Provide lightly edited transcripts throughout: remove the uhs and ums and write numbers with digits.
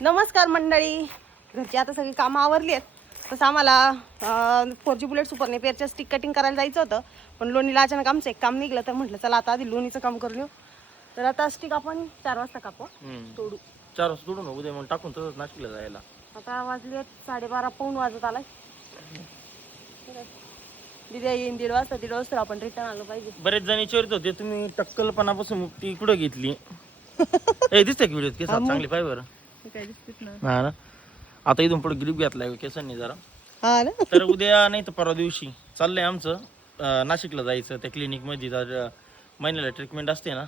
नमस्कार मंडळी. घरची आता सगळी कामं आवरली आहेत. तसं आम्हाला 4G बुलेट सुपर नेपियरच्या स्टिक कटिंग करायला जायचं होतं, पण लोणीला अचानक आमचं एक काम निघलं तर म्हटलं चला आता आधी लोणीचं काम करून येऊ. तर आता स्टिक आपण 4 वाजता कापू, तोडू. 4 वाजता तोडून उद्या मग टाकून तसंच नाशिकला जायला. आता वाजले 12:30 पाऊण वाजत आलाय. दिदी येईन 1:30 वाजता आपण रिटर्न आलो पाहिजे. बरेच जण विचारत होते तुम्ही टक्कलपणापासून मुक्ती कुठं घेतली. ए दिसते की व्हिडिओ केस चांगली पाहिजे बरं. हा ना. आता इथून पुढे ग्रीप घेतलाय केसांनी जरा. हा ना. तर उद्या नाही तर परवा दिवशी चाललंय आमचं नाशिकला जायचं. त्या क्लिनिक मध्ये महिन्याला ट्रीटमेंट असते ना,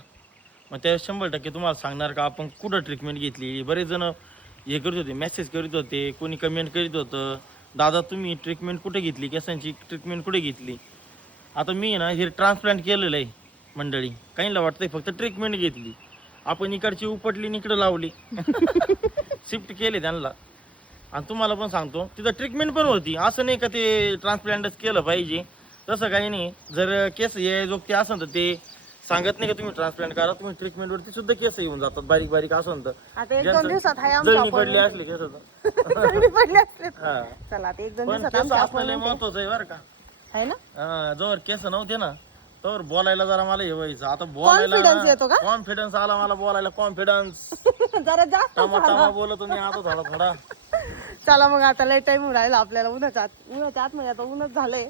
मग त्या 100% तुम्हाला सांगणार का आपण कुठं ट्रीटमेंट घेतली. बरेच जण हे करत होते, मेसेज करीत होते, कोणी कमेंट करीत होतं, दादा तुम्ही ट्रीटमेंट कुठे घेतली, केसांची ट्रीटमेंट कुठे घेतली. आता मी ना हे ट्रान्सप्लांट केलेलं आहे मंडळी. काहींना वाटतंय फक्त ट्रीटमेंट घेतली, आपण इकडची उपटली इकडं लावली. शिफ्ट केले त्यांना. आणि तुम्हाला पण सांगतो तिथं ट्रीटमेंट पण होती. असं नाही का ते ट्रान्सप्लांटच केलं पाहिजे, तसं काही नाही. जर केस हे जो ते असेल तर ते सांगत नाही का तुम्ही ट्रान्सप्लांट करा, तुम्ही ट्रीटमेंट वरती सुद्धा केस येऊन जातात बारीक बारीक असेल तर. आता 1-2 दिवसात हाय जळणी पडली असली केस पडले असले. हा. चला आता 1-2 पण दिवसात केस आमच्या आपल्याला महत्वाचं आहे बरं का. आहे ना. जोवर केस नव्हते ना तोवर बोलायला जरा मला हे व्हायचं. आता Confidence येतो का? कॉन्फिडन्स आला मला बोलायला. कॉन्फिडन्स जरा जास्त टमा बोलतो मी आता थोडा. चला मग आता लय टाइम राहिला आपल्याला. उन्हाच्या आतमध्ये आता ऊनच झालंय.